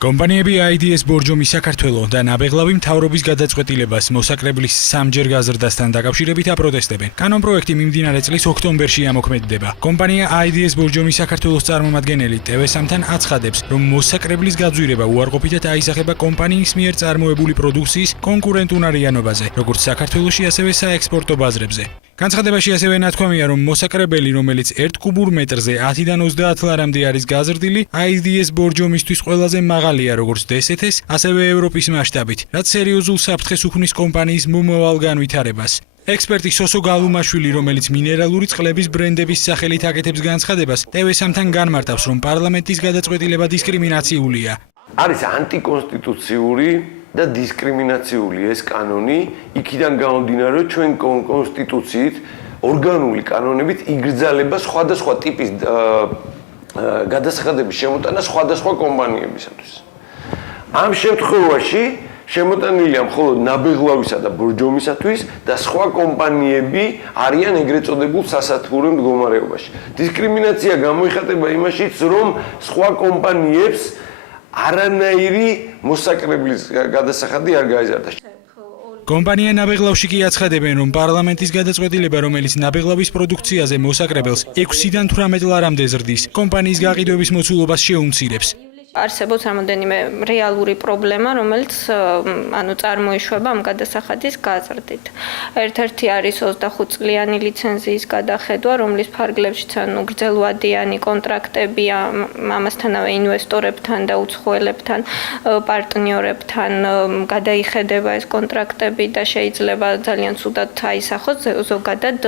კომპანიები IDS ბორჯომი საქართველო და ნაბეღლავი მთავრობის გადაწყვეტილებას მოსაკრებლის სამჯერ გაზრდასთან დაკავშირებით აპროტესტებენ. კანონპროექტი მიმდინარე წლის ოქტომბერში ამოქმედდება. კომპანია IDS ბორჯომი საქართველოს წარმომადგენელი TV3-თან აცხადებს, რომ მოსაკრებლის გაძვირება უარყოფითად აისახება კომპანიის მიერ წარმოებული პროდუქციის კონკურენტუნარიანობაზე, როგორც საქართველოში, ასევე საექსპორტო ბაზრებზე. განცხადებაში ასევე ნათქვამია, რომ მოსაკრებელი, რომელიც 1 კუბურ მეტრზე 10-დან 30 ლარამდე არის გაზრდილი, IDS ბორჯომისთვის ყველაზე მაღალია როგორც DST-ს, ასევე ევროპის მასშტაბით, რაც სერიოზულ საფრთხეს უქმნის კომპანიის მომავალ განვითარებას. ექსპერტი სოსო გალუმაშვილი, რომელიც მინერალური წყლების ბრენდების სახელით აკეთებს განცხადებას, TV3-თან განმარტავს, რომ პარლამენტის გადაწყვეტილება დისკრიმინაციულია. არის ანტიკონსტიტუციური და დისკრიმინაციული ეს კანონი, იქიდან გამომდინარე, რომ ჩვენ კონსტიტუციით, ორგანული კანონებით იგრძალება სხვადასხვა ტიპის გადასახადების შემოტანა სხვადასხვა კომპანიებისათვის. ამ შემთხვევაში შემოტანილია მხოლოდ ნაბეღლავისა და ბორჯომისათვის და სხვა კომპანიები არიან ეგრეთ წოდებულ სასათბურე მდგომარეობაში. დისკრიმინაცია გამოიხატება იმაშიც, რომ სხვა კომპანიებს არანაირი მოსაკრებლის გადასახადი არ გაიზარდა. კომპანია ნაბეღლავში კი აცხადებენ, რომ პარლამენტის გადაწყვეტილება, რომელიც ნაბეღლავის პროდუქციაზე მოსაკრებელს 6-დან 18 ლარამდე ზრდის, კომპანიის გაყიდვების მოცულობას შეუმცირებს. არსებობს რამოდენიმე რეალური პრობლემა, რომელიც წარმოიშვება ამ გადასახადის გაზრდით. ერთ-ერთი არის 25 წლიანი ლიცენზიის გადახედვა, რომლის ფარგლებშიც გრძელვადიანი კონტრაქტებია ამასთანავე ინვესტორებთან და უცხოელებთან, პარტნიორებთან გადაიხედება ეს კონტრაქტები და შეიძლება ძალიან ცუდად აისახოს ზოგადად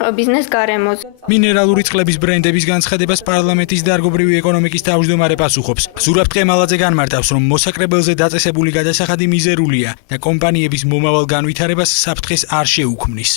ბიზნეს გარემოზე. მინერალური წყლების ბრენდების განცხადებას პარლამენტის დარგობრივი ეკონომიკის თავმჯდომარე პასუხობს. ზურაბ ტყემალაძე განმარტავს, რომ მოსაკრებელზე დაწესებული გადასახადი მიზერულია და კომპანიების მომავალ განვითარებას საფრთხეს არ შეუქმნის.